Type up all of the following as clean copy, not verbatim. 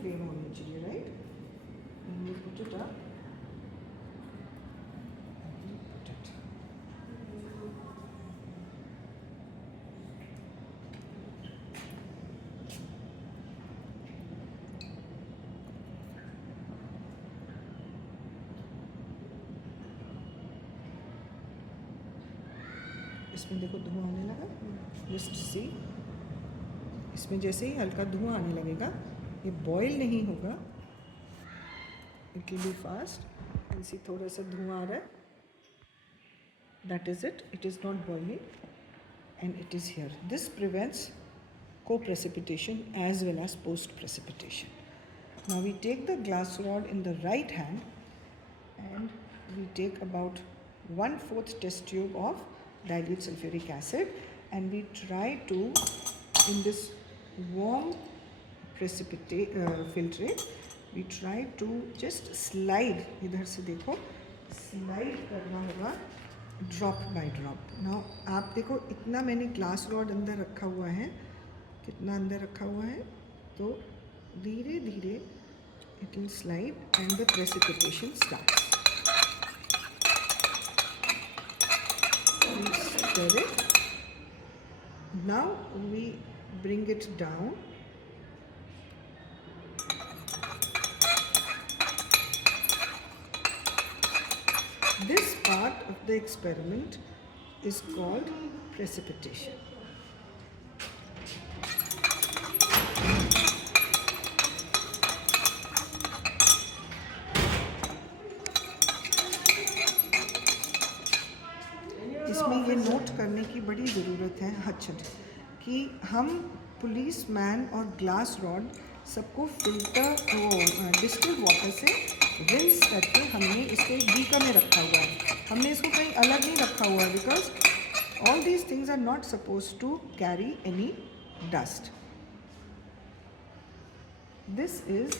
Flame होनी चाहिए, right? When we put it up, we put it. इसमें देखो धुआं आने लगा, जस्ट सी। इसमें जैसे ही हल्का धुआं आने लगेगा, ये बॉयल नहीं होगा, it will be fast. And see थोड़ा सा धुआं आ रहा है, that is it is not boiling and it is here. This prevents co-precipitation as well as post-precipitation. Now we take the glass rod in the right hand and we take about 1/4 test tube of dilute sulfuric acid and we try to, in this warm filtrate, we try to just slide, इधर से देखो slide करना होगा drop by drop. Now आप देखो इतना मैंने glass rod अंदर रखा हुआ है, कितना अंदर रखा हुआ है, तो धीरे धीरे it will slide and the precipitation starts. Stir it. Now we bring it down. This part of the experiment is called precipitation. इसमें ये नोट करने की बड़ी ज़रूरत है कि हम पुलिस मैन और ग्लास रॉड सबको फिल्टर डिस्टिल्ड वाटर से रिंस करके हमने इसको एक बीकर में रखा हुआ है। हमने इसको कहीं अलग नहीं रखा हुआ है because all these things are not suppose to carry any dust. This is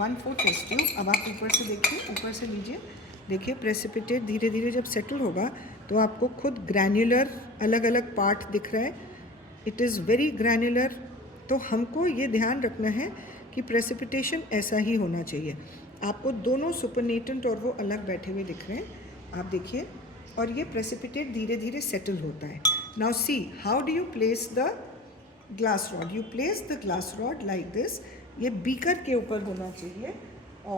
1/4 test tube. अब आप ऊपर से देखिए, ऊपर से लीजिए, देखिए प्रेसिपिटेट धीरे धीरे जब सेटल होगा तो आपको खुद ग्रैन्युलर अलग अलग पार्ट दिख रहा है। It is very granular. तो हमको ये ध्यान रखना है कि प्रेसिपिटेशन ऐसा ही होना चाहिए। आपको दोनों सुपरनेटेंट और वो अलग बैठे हुए दिख रहे हैं, आप देखिए, और ये प्रेसिपिटेट धीरे धीरे सेटल होता है। Now see how do you place the glass rod. You place the glass rod like this. ये बीकर के ऊपर होना चाहिए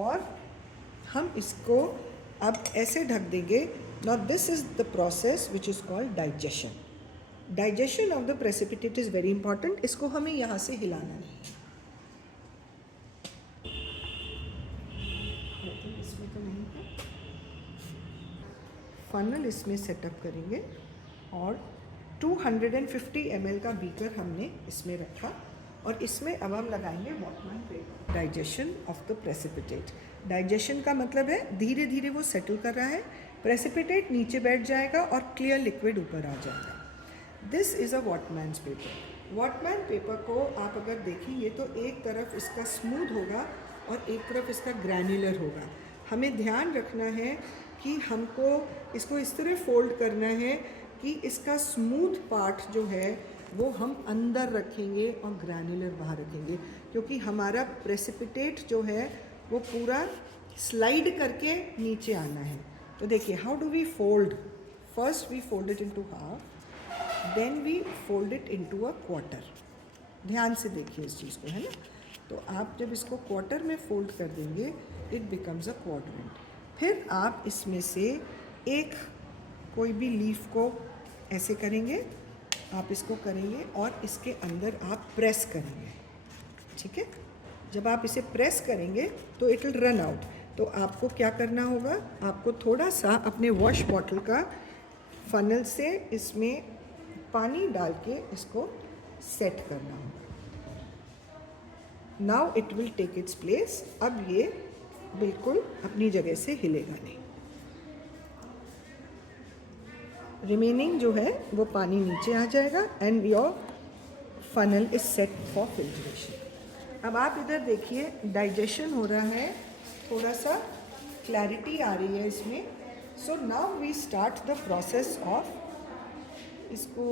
और हम इसको अब ऐसे ढक देंगे। Now this is the process which is called digestion. Digestion of the precipitate is very important. इसको हमें यहाँ से हिलाना नहीं। इसमें तो नहीं है। फनल इसमें सेटअप करेंगे और 250 ml का बीकर हमने इसमें रखा और इसमें अब हम लगाएंगे Whatman paper. Digestion of the precipitate. Digestion का मतलब है धीरे धीरे वो सेटल कर रहा है, प्रेसिपिटेट नीचे बैठ जाएगा और क्लियर लिक्विड ऊपर आ जाएगा। This is a Whatman's paper. Whatman paper को आप अगर देखेंगे तो एक तरफ इसका स्मूथ होगा और एक तरफ इसका ग्रैन्युलर होगा। हमें ध्यान रखना है कि हमको इसको इस तरह फोल्ड करना है कि इसका स्मूथ पार्ट जो है वो हम अंदर रखेंगे और ग्रैन्युलर बाहर रखेंगे, क्योंकि हमारा प्रेसिपिटेट जो है वो पूरा स्लाइड करके नीचे आना है। तो देखिए how do we fold. First we fold it into half, then we fold it into a quarter. ध्यान से देखिए इस चीज़ को, है ना। तो आप जब इसको क्वार्टर में फोल्ड कर देंगे इट बिकम्स अ क्वाड्रेंट। फिर आप इसमें से एक कोई भी लीफ को ऐसे करेंगे, आप इसको करेंगे और इसके अंदर आप प्रेस करेंगे, ठीक है। जब आप इसे प्रेस करेंगे तो इट विल रन आउट। तो आपको क्या करना होगा, आपको थोड़ा सा अपने वॉश बॉटल का फनल से इसमें पानी डाल के इसको सेट करना होगा। Now it will take its place. अब ये बिल्कुल अपनी जगह से हिलेगा नहीं। रिमेनिंग जो है वो पानी नीचे आ जाएगा and your funnel is set for filtration. अब आप इधर देखिए डाइजेशन हो रहा है, थोड़ा सा क्लैरिटी आ रही है इसमें। So now we start the process of, इसको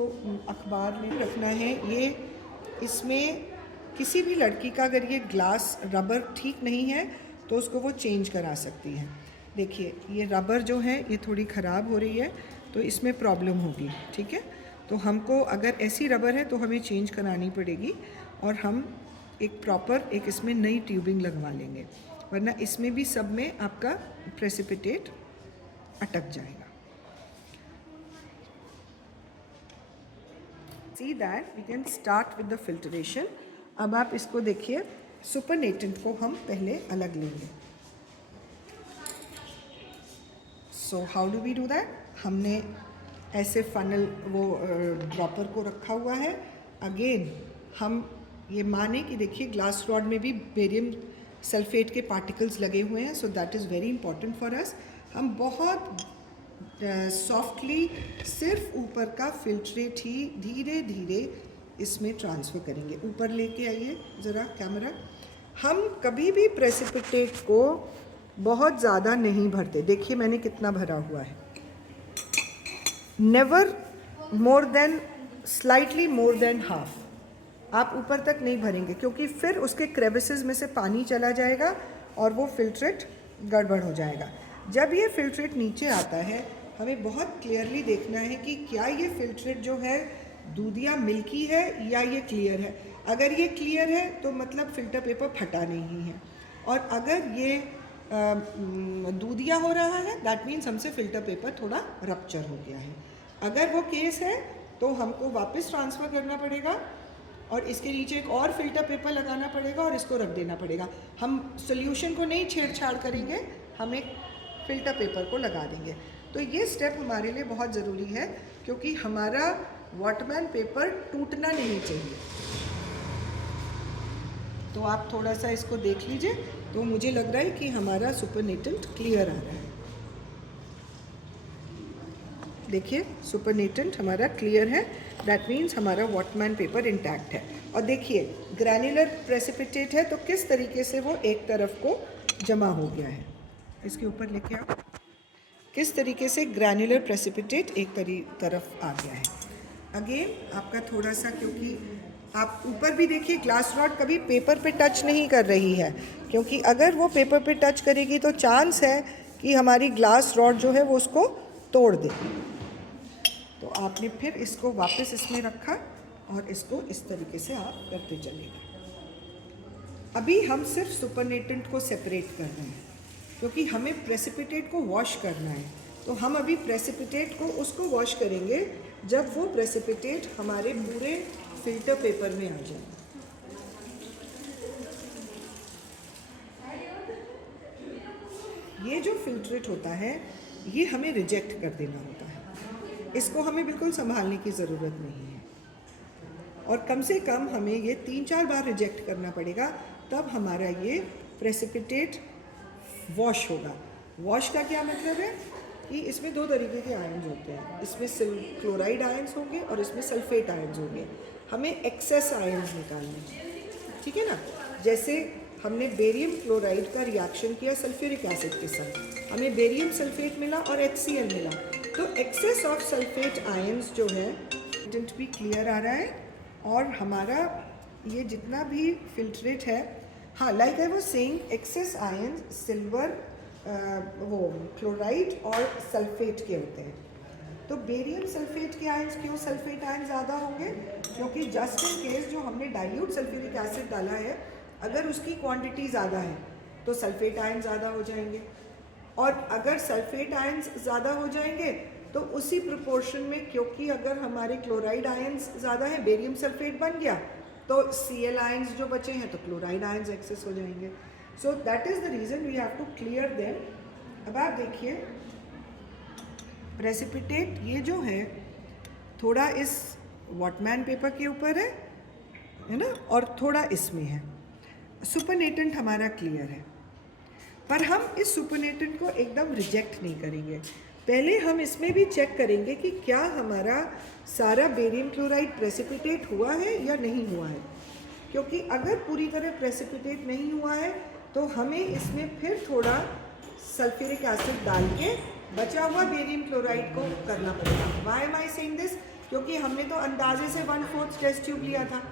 अखबार में रखना है। ये इसमें किसी भी लड़की का अगर ये ग्लास रबर ठीक नहीं है तो उसको वो चेंज करा सकती हैं। देखिए ये रबर जो है ये थोड़ी ख़राब हो रही है, तो इसमें प्रॉब्लम होगी, ठीक है। तो हमको अगर ऐसी रबर है तो हमें चेंज करानी पड़ेगी और हम एक प्रॉपर एक इसमें नई ट्यूबिंग लगवा लेंगे, वरना इसमें भी सब में आपका प्रेसिपिटेट अटक जाएगा। See that we can start with the filtration। अब आप इसको देखिए, सुपरनेटेंट को हम पहले अलग लेंगे। So how do we do that? हमने ऐसे फनल वो ड्रॉपर को रखा हुआ है। अगेन हम ये माने कि देखिए ग्लास रॉड में भी बेरियम सल्फेट के पार्टिकल्स लगे हुए हैं, सो that is very important for us. हम बहुत सॉफ्टली सिर्फ ऊपर का फिल्ट्रेट ही धीरे धीरे इसमें ट्रांसफ़र करेंगे। ऊपर लेके आइए ज़रा कैमरा। हम कभी भी प्रेसिपिटेट को बहुत ज़्यादा नहीं भरते। देखिए मैंने कितना भरा हुआ है। Never more than slightly more than half. आप ऊपर तक नहीं भरेंगे क्योंकि फिर उसके क्रेविसेस में से पानी चला जाएगा और वो फिल्ट्रेट गड़बड़ हो जाएगा। जब ये फिल्ट्रेट नीचे आता है हमें बहुत क्लियरली देखना है कि क्या ये फिल्ट्रेट जो है दूधिया मिल्की है या ये क्लियर है। अगर ये क्लियर है तो मतलब फ़िल्टर पेपर फटा नहीं है, और अगर ये दूधिया हो रहा है दैट मीन्स हमसे फ़िल्टर पेपर थोड़ा रप्चर हो गया है। अगर वो केस है तो हमको वापस ट्रांसफ़र करना पड़ेगा और इसके नीचे एक और फ़िल्टर पेपर लगाना पड़ेगा और इसको रख देना पड़ेगा। हम सॉल्यूशन को नहीं छेड़छाड़ करेंगे, हम एक फ़िल्टर पेपर को लगा देंगे। तो ये स्टेप हमारे लिए बहुत ज़रूरी है क्योंकि हमारा वॉटरमैन पेपर टूटना नहीं चाहिए। तो आप थोड़ा सा इसको देख लीजिए, तो मुझे लग रहा है कि हमारा सुपरनेटेंट क्लियर आ रहा है। देखिए सुपरनेटेंट हमारा क्लियर है, दैट मीन्स हमारा वॉटरमैन पेपर इंटैक्ट है। और देखिए ग्रैन्युलर प्रेसिपिटेट है तो किस तरीके से वो एक तरफ को जमा हो गया है। इसके ऊपर लेके आओ। किस तरीके से ग्रैन्युलर प्रेसिपिटेट एक तरफ आ गया है। अगेन आपका थोड़ा सा, क्योंकि आप ऊपर भी देखिए ग्लास रॉड कभी पेपर पे टच नहीं कर रही है, क्योंकि अगर वो पेपर पे टच करेगी तो चांस है कि हमारी ग्लास रॉड जो है वो उसको तोड़ देगी। तो आपने फिर इसको वापस इसमें रखा और इसको इस तरीके से आप करते चलेंगे। अभी हम सिर्फ सुपरनेटेंट को सेपरेट कर रहे हैं क्योंकि हमें प्रेसिपिटेट को वॉश करना है। तो हम अभी प्रेसिपिटेट को उसको वॉश करेंगे जब वो प्रेसिपिटेट हमारे पूरे फिल्टर पेपर में आ जाए। ये जो फिल्ट्रेट होता है ये हमें रिजेक्ट कर देना होता है, इसको हमें बिल्कुल संभालने की ज़रूरत नहीं है, और कम से कम हमें ये 3-4 बार रिजेक्ट करना पड़ेगा, तब हमारा ये प्रेसिपिटेट वॉश होगा। वॉश का क्या मतलब है कि इसमें 2 तरीके के आयन्स होते हैं, इसमें क्लोराइड आयन्स होंगे और इसमें सल्फेट आयन्स होंगे। हमें एक्सेस आयन्स निकालने, ठीक है ना। जैसे हमने बेरियम क्लोराइड का रिएक्शन किया सल्फ्यूरिक एसिड के साथ, हमें बेरियम सल्फेट मिला और HCl मिला। तो एक्सेस ऑफ सल्फेट आयन्स जो है टेंट भी क्लियर आ रहा है, और हमारा ये जितना भी फिल्ट्रेट है, हाँ like I was saying excess ions silver वो क्लोराइड और सल्फेट के होते हैं। तो बेरियम सल्फेट के आयन्स क्यों सल्फेट आयन ज़्यादा होंगे, क्योंकि जस्ट इन केस जो हमने डाइल्यूट सल्फ्यूरिक एसिड डाला है अगर उसकी क्वांटिटी ज़्यादा है तो सल्फेट आयन ज़्यादा हो जाएंगे, और अगर सल्फेट आयन्स ज़्यादा हो जाएंगे तो उसी प्रोपोर्शन में, क्योंकि अगर हमारे क्लोराइड आयन्स ज़्यादा है बेरियम सल्फेट बन गया तो Cl आयन्स जो बचे हैं तो क्लोराइड आयन्स एक्सेस हो जाएंगे। So that is the reason we have to clear them. अब आप देखिए प्रेसिपिटेट ये जो है थोड़ा इस वॉटरमैन पेपर के ऊपर है ना, और थोड़ा इसमें है। सुपरनेटेंट हमारा क्लियर है, पर हम इस सुपरनेटेंट को एकदम रिजेक्ट नहीं करेंगे। पहले हम इसमें भी चेक करेंगे कि क्या हमारा सारा बेरियम क्लोराइड प्रेसिपिटेट हुआ है या नहीं हुआ है, क्योंकि अगर पूरी तरह प्रेसिपिटेट नहीं हुआ है तो हमें इसमें फिर थोड़ा सल्फ्यूरिक एसिड डाल के बचा हुआ बेरियम क्लोराइड को करना पड़ेगा। Why am I saying this, क्योंकि हमने तो अंदाजे से 1/4 टेस्ट ट्यूब लिया था,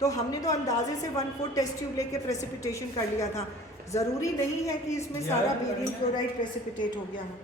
तो हमने तो अंदाजे से 1/4 टेस्ट ट्यूब लेके प्रेसिपिटेशन कर लिया था, ज़रूरी नहीं है कि इसमें सारा बेरियम क्लोराइड प्रेसिपिटेट हो गया हो।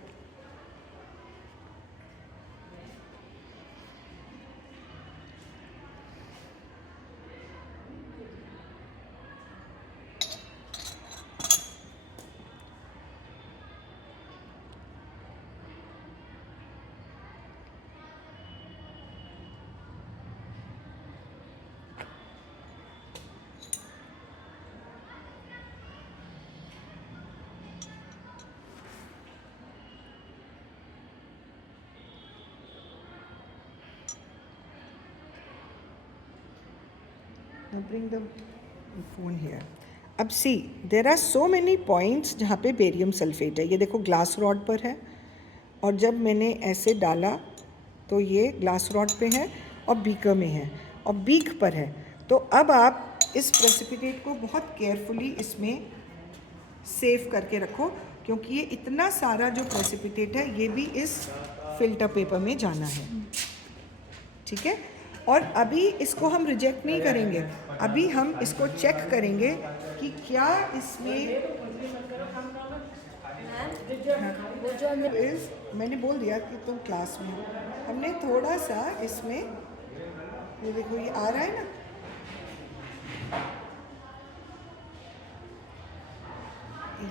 Now bring the phone here. अब see there are so many points जहाँ पे बेरियम सल्फेट है। ये देखो ग्लास रॉड पर है, और जब मैंने ऐसे डाला तो ये ग्लास रॉड पे है और बीकर में है और बीक पर है। तो अब आप इस प्रेसिपिटेट को बहुत केयरफुली इसमें सेव करके रखो, क्योंकि ये इतना सारा जो प्रेसिपिटेट है ये भी इस फिल्टर पेपर में जाना है। ठीक है, और अभी इसको हम रिजेक्ट नहीं करेंगे, अभी हम इसको चेक करेंगे कि क्या इसमें मैंने बोल दिया कि तुम क्लास में हो। हमने थोड़ा सा इसमें, ये देखो ये आ रहा है ना,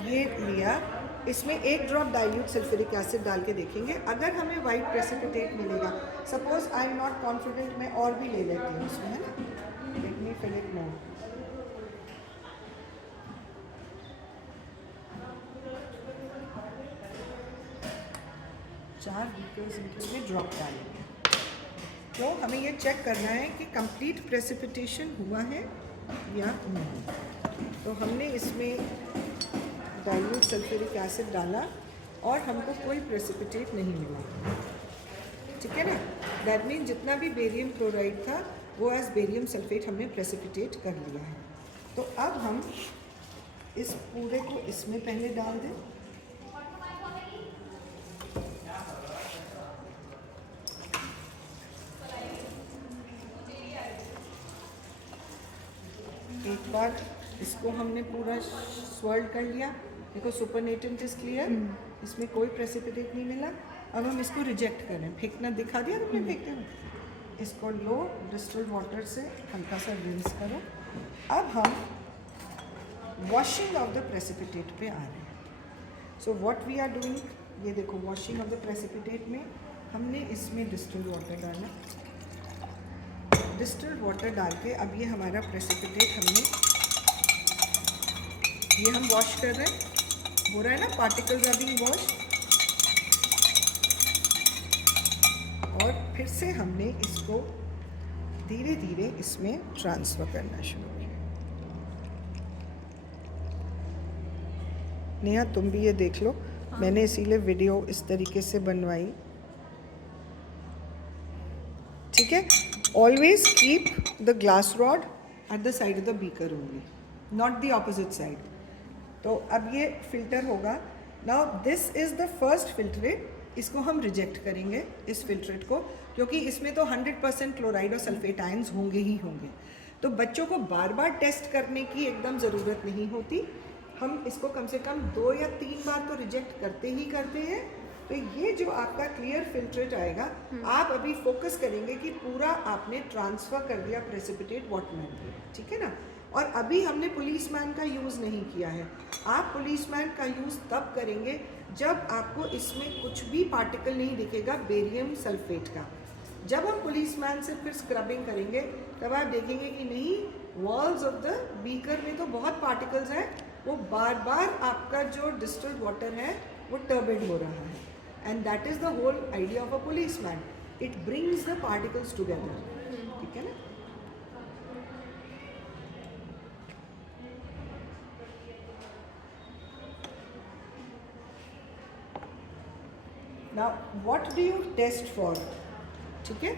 ये लिया, इसमें 1 ड्रॉप डाइल्यूट सल्फ्यूरिक एसिड डाल के देखेंगे। अगर हमें वाइट प्रेसिपिटेट मिलेगा, suppose I am not confident, मैं और भी ले लेती हूँ इसमें, है ना, let me fill it more. चार बीकर्स इनके लिए ड्रॉप डालेंगे। तो हमें ये चेक करना है कि कंप्लीट प्रेसिपिटेशन हुआ है या नहीं। तो हमने इसमें डाइल्यूट सल्फ्यूरिक एसिड डाला और हमको कोई प्रेसिपिटेट नहीं मिला। ठीक है ना, दैट मीन जितना भी बेरियम क्लोराइड था वो एज बेरियम सल्फेट हमने प्रेसिपिटेट कर लिया है। तो अब हम इस पूरे को इसमें पहले डाल दें। एक बार इसको हमने पूरा स्वर्ल्ड कर लिया, देखो सुपरनेटेंट इज क्लियर, इसमें कोई प्रेसिपिटेट नहीं मिला। अब हम इसको रिजेक्ट करें, फेंकना दिखा दिया तुमने फेंकते हुए। इसको लो, डिस्टिल्ड वाटर से हल्का सा रिंस करो। अब हम वॉशिंग ऑफ द प्रेसिपिटेट पे आ रहे हैं। So what we are doing, ये देखो वॉशिंग ऑफ द प्रेसिपिटेट में हमने इसमें डिस्टिल्ड वाटर डाला। डिस्टिल्ड वाटर डाल के अब ये हमारा प्रेसिपिटेट हमने, ये हम वॉश कर रहे हैं, हो रहा है ना, पार्टिकल्स आर बीइंग वॉश। और फिर से हमने इसको धीरे धीरे इसमें ट्रांसफ़र करना शुरू किया। नेहा तुम भी ये देख लो, मैंने इसीलिए वीडियो इस तरीके से बनवाई। ठीक है, always keep the glass rod at the side of the beaker only, not the opposite side. तो अब ये फिल्टर होगा। Now this is the first filtrate, इसको हम रिजेक्ट करेंगे इस फिल्ट्रेट को, क्योंकि इसमें तो 100% क्लोराइड और सल्फेट आयंस होंगे ही होंगे। तो बच्चों को बार बार टेस्ट करने की एकदम ज़रूरत नहीं होती, हम इसको कम से कम 2 या 3 बार तो रिजेक्ट करते ही करते हैं। तो ये जो आपका क्लियर फिल्ट्रेट आएगा, आप अभी फोकस करेंगे कि पूरा आपने ट्रांसफ़र कर दिया प्रेसिपिटेट वाटरमैन पे, ठीक है ना। और अभी हमने पुलिसमैन का यूज़ नहीं किया है। आप पुलिसमैन का यूज़ तब करेंगे जब आपको इसमें कुछ भी पार्टिकल नहीं दिखेगा बेरियम सल्फेट का। जब हम पुलिसमैन से फिर स्क्रबिंग करेंगे तब आप देखेंगे कि नहीं, वॉल्स ऑफ द बीकर में तो बहुत पार्टिकल्स हैं, वो बार बार आपका जो डिस्टिल्ड वाटर है वो टर्बिड हो रहा है। And that is the whole idea of a policeman, it brings the particles together. ठीक है ना। Now what do you test for? ठीक है,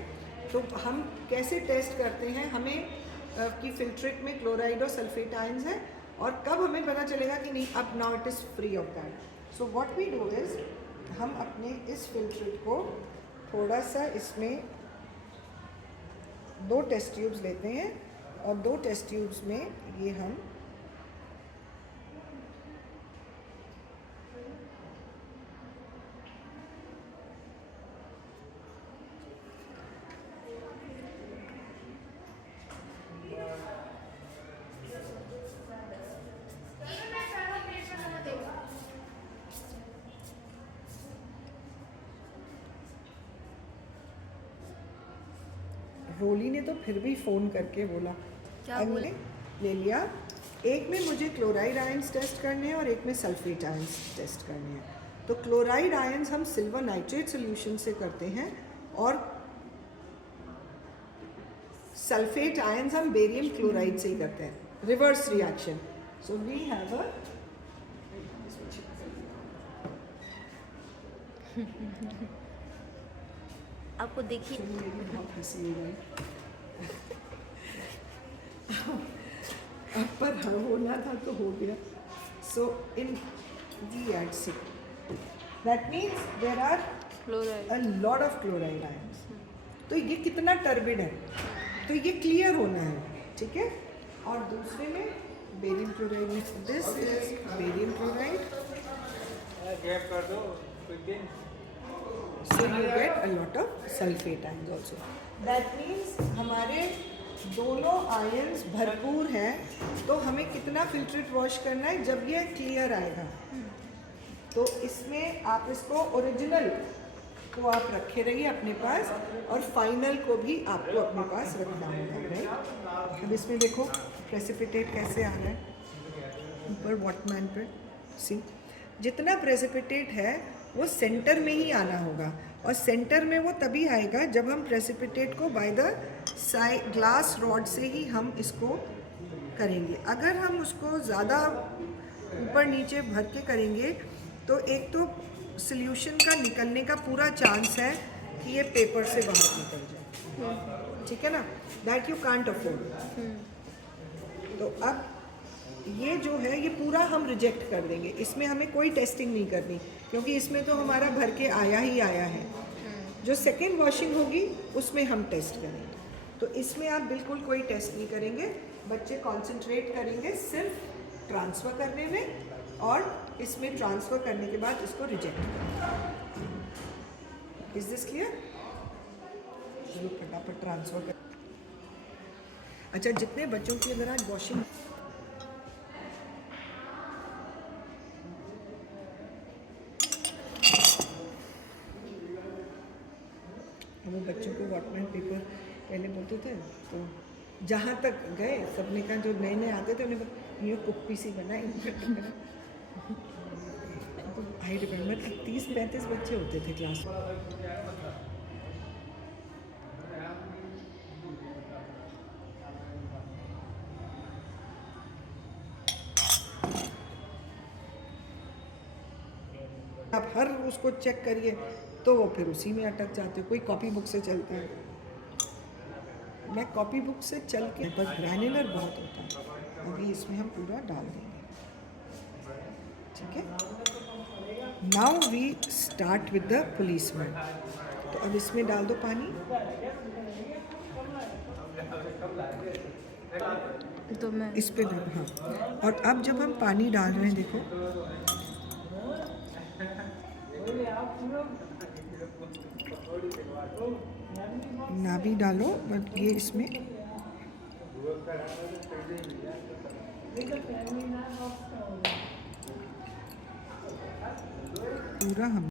तो हम कैसे टेस्ट करते हैं, हमें कि फिल्ट्रेट में क्लोराइड और सल्फेट आयंस है, और कब हमें पता चलेगा कि नहीं अब now it is free of that. So what we do is, हम अपने इस फिल्ट्रेट को थोड़ा सा इसमें 2 टेस्ट ट्यूब्स लेते हैं, और 2 टेस्ट ट्यूब्स में ये हम रोली ने तो फिर भी फ़ोन करके बोला, क्या अब बोले? मैंने ले लिया। एक में मुझे क्लोराइड आयंस टेस्ट करने हैं और एक में सल्फेट आयंस टेस्ट करने हैं। तो क्लोराइड आयंस हम सिल्वर नाइट्रेट सोल्यूशन से करते हैं और सल्फेट आयंस हम बेरियम क्लोराइड से ही करते हैं, reverse reaction. So we have a आपको देखिए बहुत हंसी हो गई। अब पर हाँ होना था तो हो गया। So in we add sick that means there are chloride. A lot of chloride ions. तो ये कितना टर्बिड है, तो ये क्लियर होना है, ठीक है। और दूसरे में barium chloride, this is barium chloride. Gap कर दो दिन। So you get a lot of sulfate ions also. That means हमारे दोनों आयंस भरपूर हैं, तो हमें कितना फिल्ट्रेट वॉश करना है जब ये क्लियर आएगा। तो इसमें आप इसको ओरिजिनल को आप रखे रहिए अपने पास और फाइनल को भी आपको अपने पास रखना होगा, राइट। अब इसमें देखो प्रेसिपिटेट कैसे आ रहा है ऊपर वॉटमैन पर, सी जितना प्रेसिपिटेट है वो सेंटर में ही आना होगा और सेंटर में वो तभी आएगा जब हम प्रेसिपिटेट को by the side glass rod से ही हम इसको करेंगे। अगर हम उसको ज़्यादा ऊपर नीचे भर के करेंगे तो एक तो सॉल्यूशन का निकलने का पूरा चांस है कि ये पेपर से बाहर निकल जाए, ठीक है ना, दैट यू कांट अफोर्ड। तो अब ये जो है ये पूरा हम रिजेक्ट कर देंगे, इसमें हमें कोई टेस्टिंग नहीं करनी क्योंकि इसमें तो हमारा भर के आया ही आया है। जो सेकेंड वॉशिंग होगी उसमें हम टेस्ट करेंगे। तो इसमें आप बिल्कुल कोई टेस्ट नहीं करेंगे, बच्चे कॉन्सेंट्रेट करेंगे सिर्फ ट्रांसफ़र करने में और इसमें ट्रांसफ़र करने के बाद इसको रिजेक्ट करेंगे। Is this clear? चलो फटाफट ट्रांसफ़र कर। अच्छा, जितने बच्चों की अगर आज वॉशिंग वो बच्चों को वॉटमैन पेपर पहले बोलते थे, तो जहाँ तक गए सबने कहा, जो नए नए आते थे उन्हें ये कुप्पी सी बनाई। तो आई रिमेम्बर 30-35 बच्चे होते थे क्लास में। आप हर उसको चेक करिए तो वो फिर उसी में अटक जाते हो। कोई कॉपी बुक से चलता है, मैं कॉपी बुक से चल के, पर ग्रैनुलर बहुत होता है। अभी इसमें हम पूरा डाल देंगे, ठीक है। Now we start with the policeman. तो अब इसमें डाल दो पानी। तो मैं इस पे डाल, हाँ। और अब जब हम पानी डाल रहे हैं, देखो ना भी डालो, बट ये इसमें पूरा हम